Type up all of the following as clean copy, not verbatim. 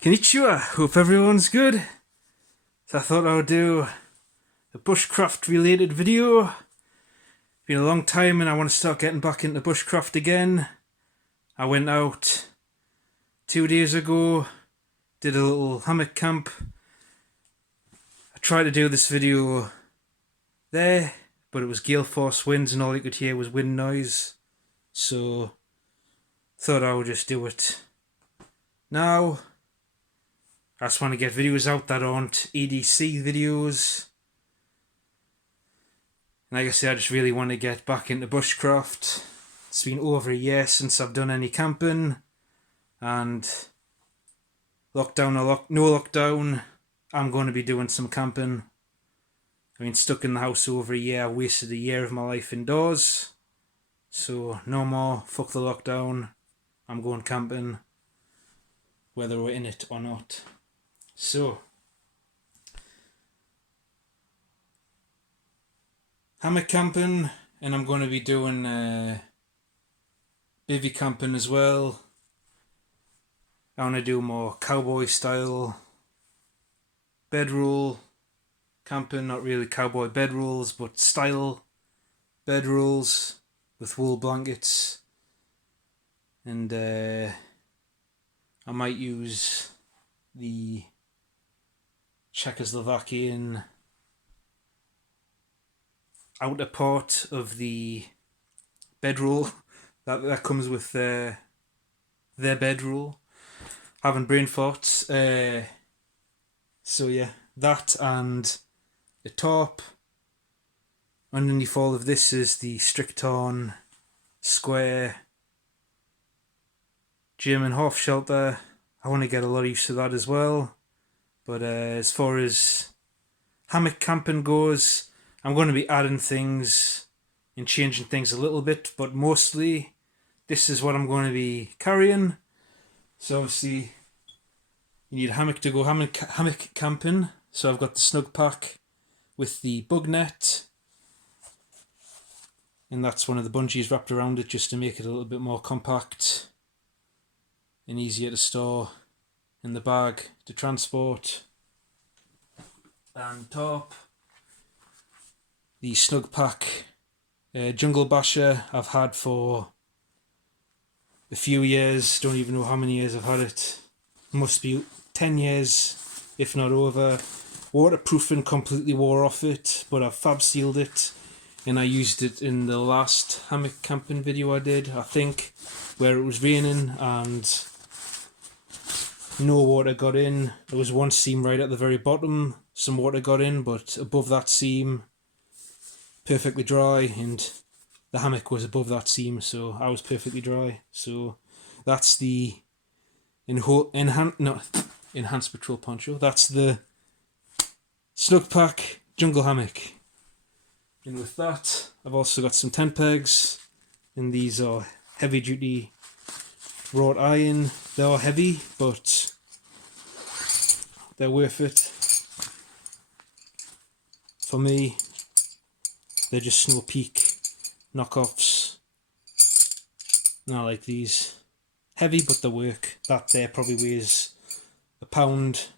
Konnichiwa, hope everyone's good. So I thought I would do a bushcraft related video. Been a long time and I want to start getting back into bushcraft again. I went out 2 days ago, did a little hammock camp. I tried to do this video there, but it was gale force winds and all you could hear was wind noise. So thought I would just do it now. I just want to get videos out that aren't EDC videos. And like I say, I just really want to get back into bushcraft. It's been over a year since I've done any camping. And lockdown or no lockdown, I'm going to be doing some camping. I've been stuck in the house over a year. I wasted a year of my life indoors. So no more, fuck the lockdown. I'm going camping, whether we're in it or not. So, hammock camping, and I'm going to be doing bivvy camping as well. I want to do more cowboy style bedroll camping, not really cowboy bedrolls, but style bedrolls with wool blankets. And I might use the Czechoslovakian outer part of the bedroll that comes with their bedroll. Having brain farts. So yeah, that and the top. Underneath all of this is the Stricton square German half shelter. I want to get a lot of use of that as well. But as far as hammock camping goes, I'm going to be adding things and changing things a little bit, but mostly this is what I'm going to be carrying. So obviously you need a hammock to go hammock camping. So I've got the snug pack with the bug net, and that's one of the bungees wrapped around it just to make it a little bit more compact and easier to store in the bag to transport. And top, the snug pack jungle basher I've had for a few years. Don't even know how many years I've had it. Must be 10 years, if not over. Waterproofing completely wore off it, but I've fab sealed it, and I used it in the last hammock camping video I did, I think, where it was raining and no water got in. There was one seam right at the very bottom, some water got in, but above that seam, perfectly dry, and the hammock was above that seam, so I was perfectly dry. So that's the enhanced patrol poncho. That's the snug pack jungle hammock. And with that, I've also got some tent pegs, and these are heavy duty wrought iron. They are heavy, but they're worth it. For me, they're just Snow Peak knockoffs. And I like these. Heavy, but they work. That there probably weighs a pound,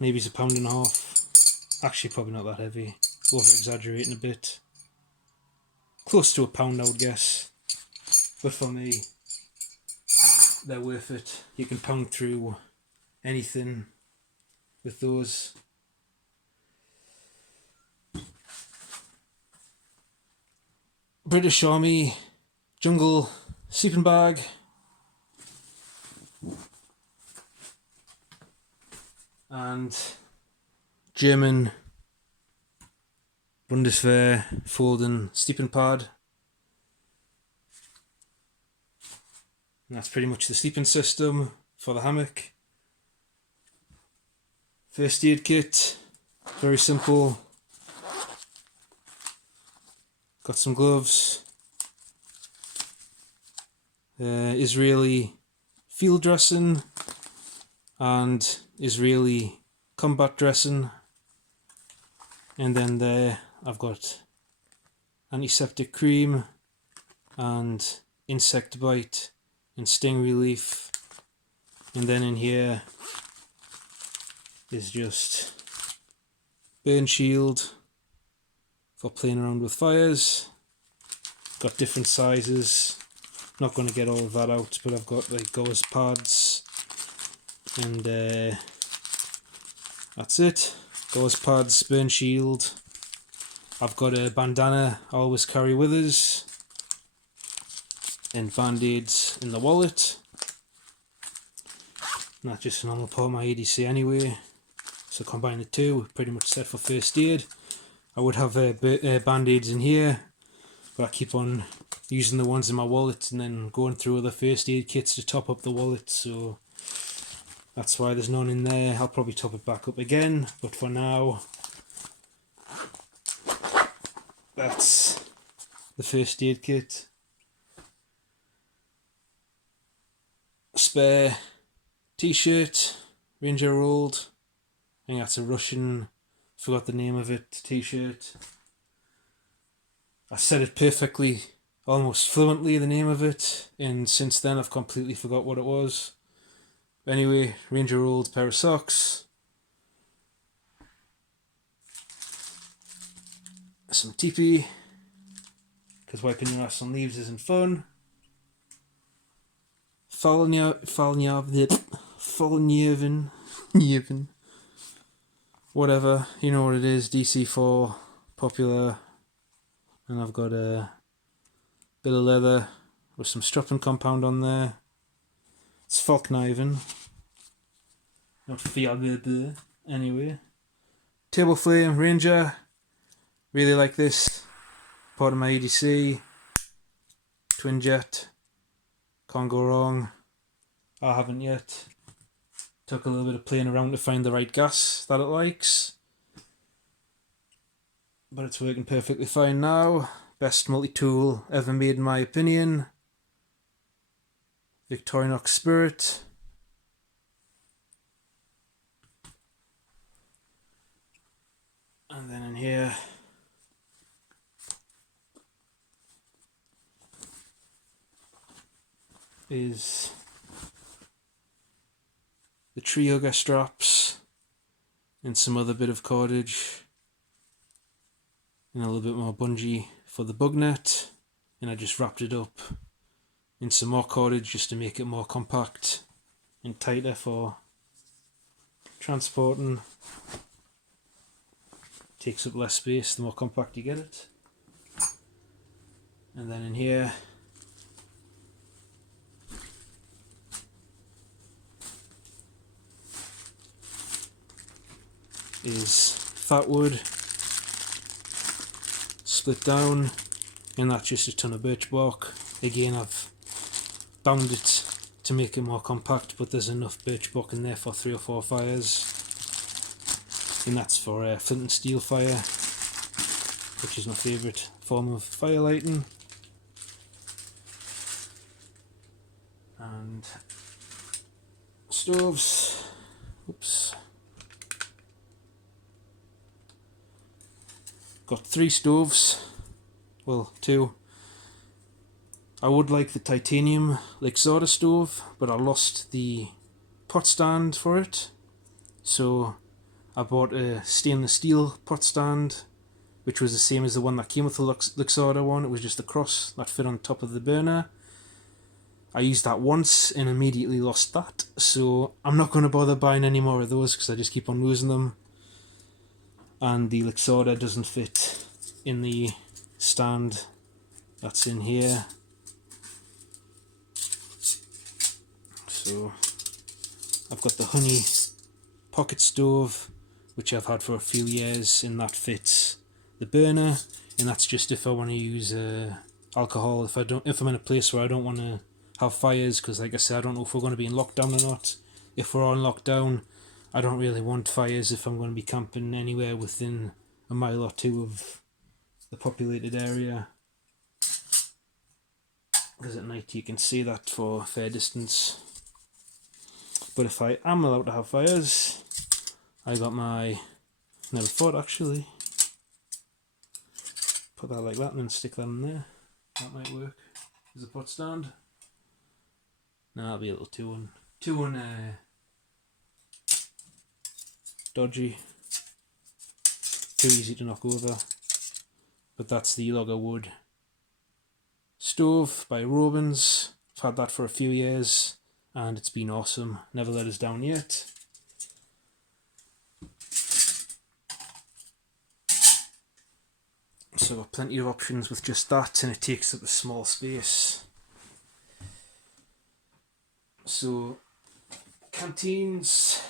maybe it's 1.5 pounds. Actually, probably not that heavy. Over exaggerating a bit. Close to a pound, I would guess. But for me, they're worth it. You can pound through anything with those. British Army jungle sleeping bag. And German Bundeswehr folding sleeping pad. And that's pretty much the sleeping system for the hammock. First aid kit, very simple. Got some gloves. Israeli field dressing and Israeli combat dressing. And then there I've got antiseptic cream and insect bite and sting relief. And then in here is just burn shield for playing around with fires. Got different sizes. Not going to get all of that out, but I've got like gauze pads, and that's it. Gauze pads, burn shield. I've got a bandana I always carry with us, and band-aids in the wallet. And that's just a normal part of my EDC anyway, so combine the two, pretty much set for first aid. I would have band-aids in here, but I keep on using the ones in my wallet and then going through other first aid kits to top up the wallet, so that's why there's none in there. I'll probably top it back up again, but for now, that's the first aid kit. Spare t-shirt, Ranger rolled. I think that's a Russian, forgot the name of it, t-shirt. I said it perfectly, almost fluently, the name of it, and since then I've completely forgot what it was. But anyway, Ranger rolled pair of socks. Some teepee, because wiping your ass on leaves isn't fun. Fallenjeven, whatever, you know what it is, DC4, popular, and I've got a bit of leather with some strapping compound on there. It's Falkniven, not Fjallbø, anyway. Table flame, Ranger, really like this, part of my EDC, twin jet, can't go wrong. I haven't yet. Took a little bit of playing around to find the right gas that it likes, but it's working perfectly fine now. Best multi-tool ever made in my opinion. Victorinox Spirit. And then in here is the tree hugger straps and some other bit of cordage and a little bit more bungee for the bug net, and I just wrapped it up in some more cordage just to make it more compact and tighter for transporting. Takes up less space the more compact you get it. And then in here is fat wood split down, and that's just a ton of birch bark. Again, I've bound it to make it more compact, but there's enough birch bark in there for 3 or 4 fires, and that's for flint and steel fire, which is my favourite form of fire lighting. And stoves, oops. Got 3 stoves, well 2. I would like the titanium Lixada stove, but I lost the pot stand for it, so I bought a stainless steel pot stand, which was the same as the one that came with the Lixada one. It was just a cross that fit on top of the burner. I used that once and immediately lost that, so I'm not going to bother buying any more of those because I just keep on losing them. And the Lixada doesn't fit in the stand that's in here, so I've got the Honey pocket stove, which I've had for a few years, and that fits the burner, and that's just if I want to use alcohol, if I'm in a place where I don't want to have fires, because like I said, I don't know if we're going to be in lockdown or not. If we're on lockdown, I don't really want fires if I'm going to be camping anywhere within a mile or 2 of the populated area, because at night you can see that for a fair distance. But if I am allowed to have fires, I got my, never thought actually, put that like that and then stick that in there. That might work as a pot stand. No, that'll be a little too dodgy, too easy to knock over. But that's the Logger Wood stove by Robins. I've had that for a few years and it's been awesome, never let us down yet. So plenty of options with just that, and it takes up a small space. So Canteens,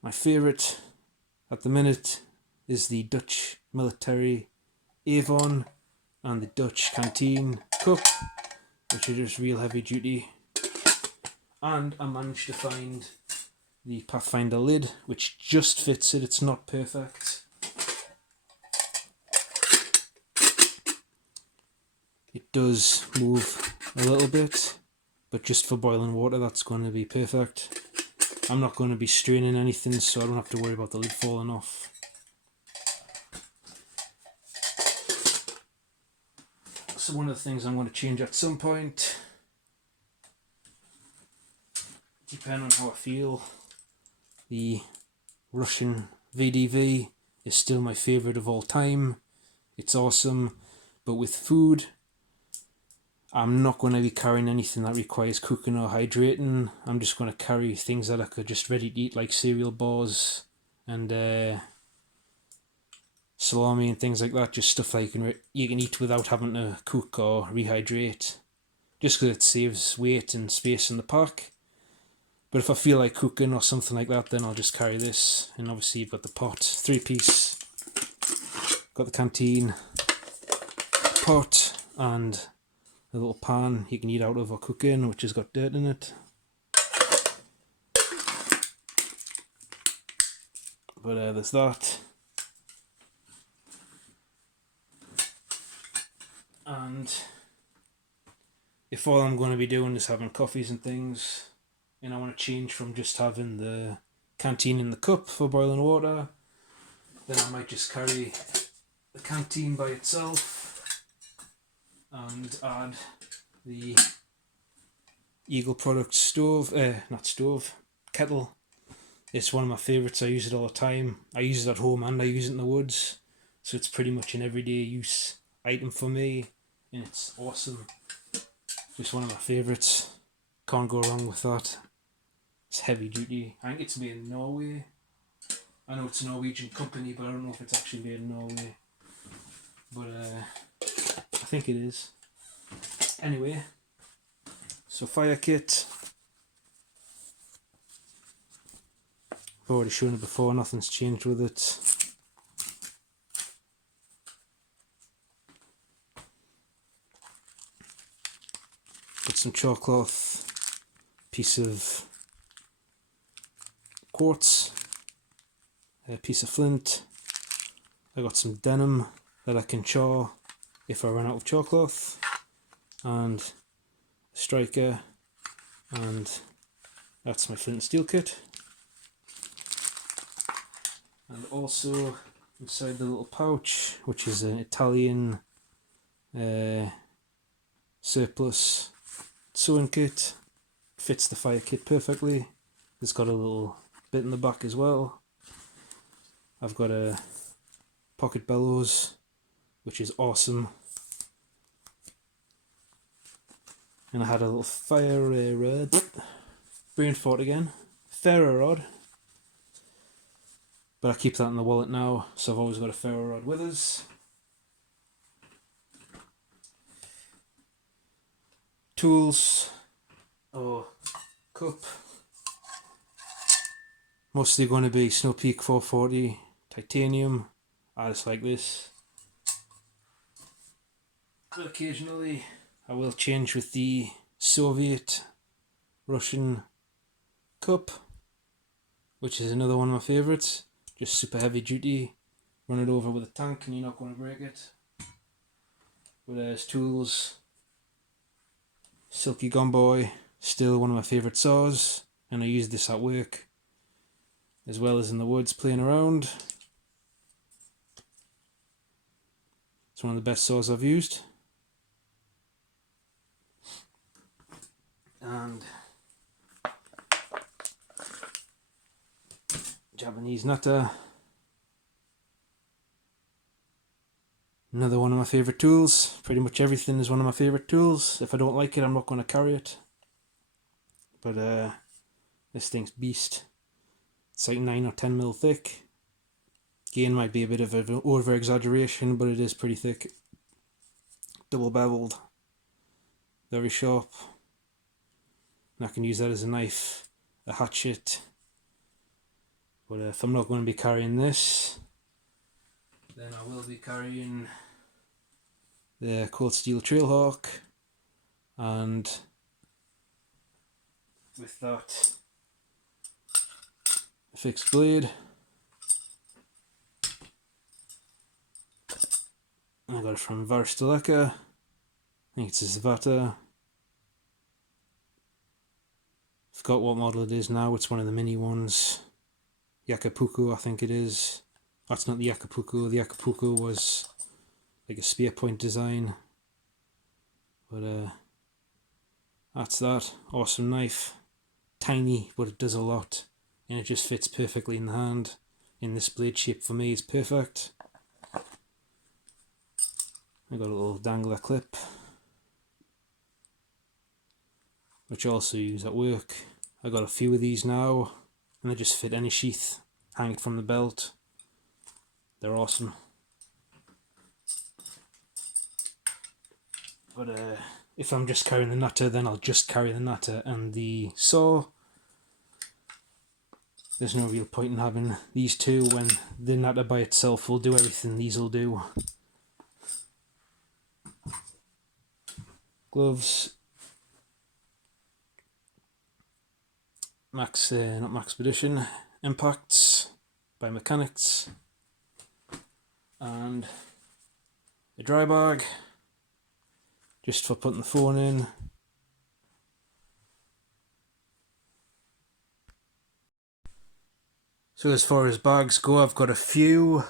my favourite at the minute is the Dutch Military Avon and the Dutch Canteen Cup, which are just real heavy duty. And I managed to find the Pathfinder lid, which just fits it. It's not perfect. It does move a little bit, but just for boiling water that's going to be perfect. I'm not going to be straining anything, so I don't have to worry about the lid falling off. So one of the things I'm going to change at some point, depending on how I feel, the Russian VDV is still my favourite of all time. It's awesome, but with food, I'm not going to be carrying anything that requires cooking or hydrating. I'm just going to carry things that I could just ready to eat, like cereal bars and salami and things like that. Just stuff that you can eat without having to cook or rehydrate, just because it saves weight and space in the pack. But if I feel like cooking or something like that, then I'll just carry this. And obviously you've got the pot, 3-piece, got the canteen, pot, and a little pan you can eat out of or cook in, which has got dirt in it. But there's that. And if all I'm going to be doing is having coffees and things, and I want to change from just having the canteen in the cup for boiling water, then I might just carry the canteen by itself and add the Eagle Products kettle. It's one of my favourites. I use it all the time. I use it at home and I use it in the woods, so it's pretty much an everyday use item for me, and it's awesome. Just one of my favourites. Can't go wrong with that. It's heavy duty. I think it's made in Norway. I know it's a Norwegian company, but I don't know if it's actually made in Norway. But I think it is. Anyway, so fire kit. I've already shown it before, nothing's changed with it. Got some chalk cloth, piece of quartz, a piece of flint. I got some denim that I can char if I run out of chalk cloth, and a striker, and that's my flint and steel kit. And also inside the little pouch, which is an Italian surplus sewing kit, fits the fire kit perfectly. It's got a little bit in the back as well. I've got a pocket bellows, which is awesome. And I had a little fire rod, brain fart again, ferro rod. But I keep that in the wallet now, so I've always got a ferro rod with us. Tools, cup. Mostly going to be Snow Peak 440 titanium. I just like this. But occasionally I will change with the Soviet Russian cup, which is another one of my favourites. Just super heavy duty. Run it over with a tank and you're not going to break it. But there's tools. Silky Gomboy, still one of my favourite saws, and I use this at work as well as in the woods playing around. It's one of the best saws I've used. And Japanese natter. Another one of my favourite tools. Pretty much everything is one of my favourite tools. If I don't like it, I'm not going to carry it. But this thing's beast. It's like 9 or 10 mil thick. Again, might be a bit of an over exaggeration, but it is pretty thick. Double beveled. Very sharp. And I can use that as a knife, a hatchet. But if I'm not going to be carrying this, then I will be carrying the cold steel Trailhawk, and with that, a fixed blade. I got it from Varstaleka. I think it's a Zavata. Forgot what model it is now. It's one of the mini ones. Yakupuku, I think it is. That's not the Yakupuku. The Yakupuku was like a spear point design. But that's that. Awesome knife. Tiny, but it does a lot. And it just fits perfectly in the hand. In this blade shape for me is perfect. I got a little dangler clip, which I also use at work. I got a few of these now, and they just fit any sheath. Hang it from the belt. They're awesome. But if I'm just carrying the natter, then I'll just carry the natter and the saw. There's no real point in having these two when the natter by itself will do everything these will do. Gloves. Not Maxpedition. Impacts by Mechanics. And a dry bag. Just for putting the phone in. So as far as bags go, I've got a few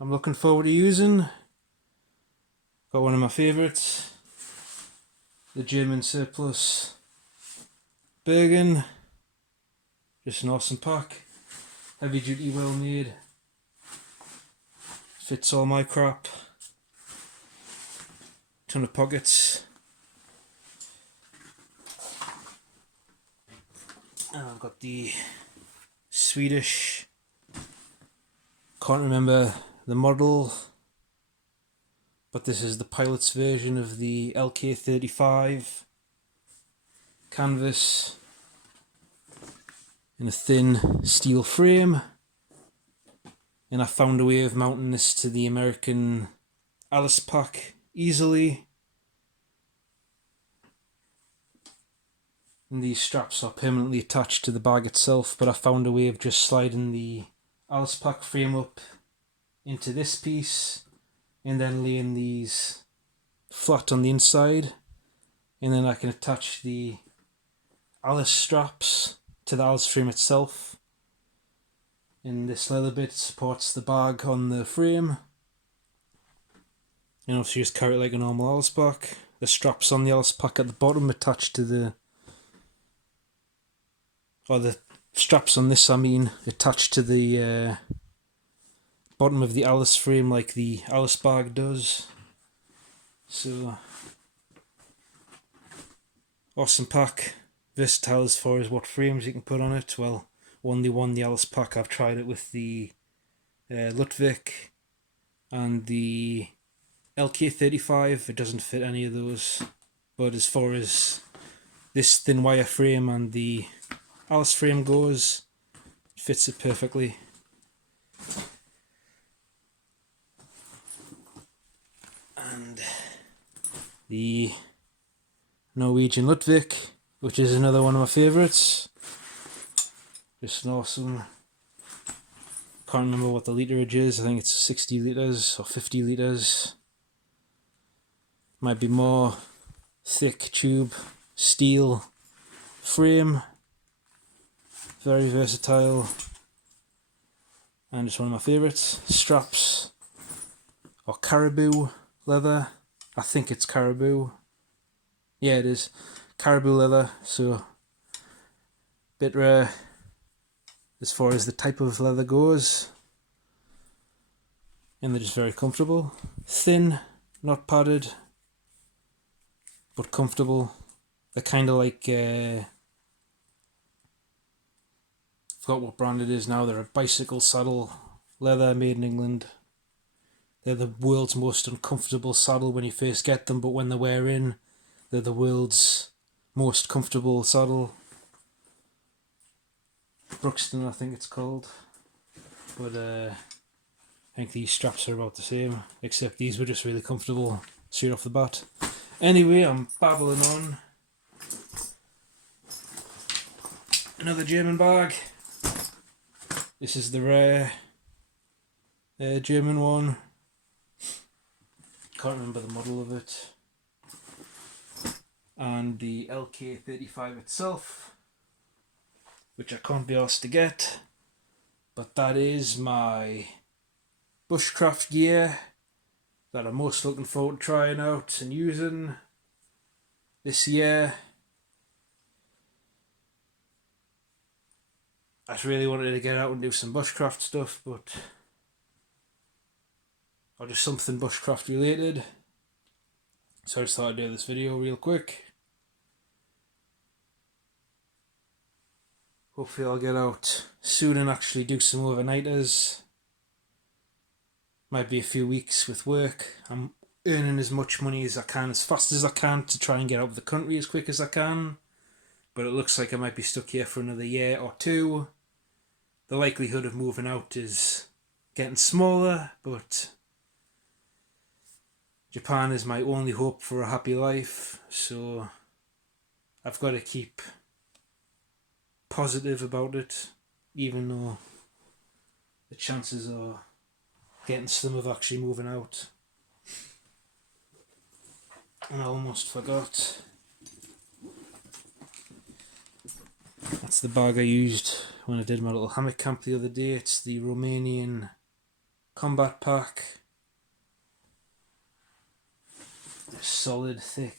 I'm looking forward to using. Got one of my favourites. The German Surplus Bergen. Just an awesome pack. Heavy duty, well made. Fits all my crap. Ton of pockets. And I've got the Swedish, can't remember the model, but this is the pilot's version of the LK35 canvas in a thin steel frame. And I found a way of mounting this to the American Alice pack easily. And these straps are permanently attached to the bag itself, but I found a way of just sliding the Alice pack frame up into this piece and then laying these flat on the inside, and then I can attach the Alice straps to the Alice frame itself. And this leather bit supports the bag on the frame. And obviously just carry it like a normal Alice pack. The straps on the Alice pack at the bottom attached to the straps on this, attached to the bottom of the Alice frame like the Alice bag does. So, awesome pack. Versatile as far as what frames you can put on it. Well, only one, the Alice pack. I've tried it with the Ludwig and the LK35. It doesn't fit any of those. But as far as this thin wire frame and the Alice frame goes, it fits it perfectly. And the Norwegian Ludwig, which is another one of my favourites. Just an awesome, can't remember what the literage is, I think it's 60 litres or 50 litres. Might be more. Thick tube, steel frame. Very versatile. And it's one of my favourites. Straps or caribou leather. I think it's caribou. Yeah, it is. Caribou leather, so bit rare. as far as the type of leather goes, and they're just very comfortable. Thin, not padded, but comfortable. They're kind of like, I forgot what brand it is now, they're a bicycle saddle leather made in England. They're the world's most uncomfortable saddle when you first get them, but when they wear in, they're the world's most comfortable saddle. Brookston, I think it's called. But I think these straps are about the same, except these were just really comfortable straight off the bat. Anyway, I'm babbling on. Another German bag. This is the rare German one. Can't remember the model of it. And the LK35 itself, which I can't be asked to get. But that is my Bushcraft gear that I'm most looking forward to trying out and using this year. I just really wanted to get out and do some bushcraft stuff, or just something bushcraft related. So I just thought I'd do this video real quick. Hopefully I'll get out soon and actually do some overnighters. Might be a few weeks with work. I'm earning as much money as I can, as fast as I can, to try and get out of the country as quick as I can. But it looks like I might be stuck here for another year or two. The likelihood of moving out is getting smaller, but Japan is my only hope for a happy life, so I've got to keep positive about it, even though the chances are getting slim of actually moving out. And I almost forgot. That's the bag I used when I did my little hammock camp the other day. It's the Romanian combat pack. Solid, thick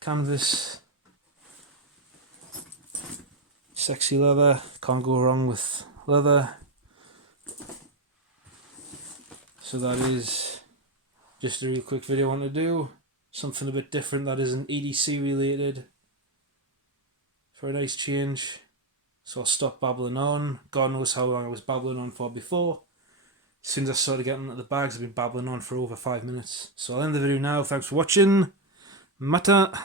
canvas. Sexy leather. Can't go wrong with leather. So that is just a real quick video I want to do. Something a bit different that isn't EDC related, for a nice change. So I'll stop babbling on. God knows how long I was babbling on for before. As soon as I started getting into the bags, I've been babbling on for over 5 minutes. So I'll end the video now. Thanks for watching. Mata.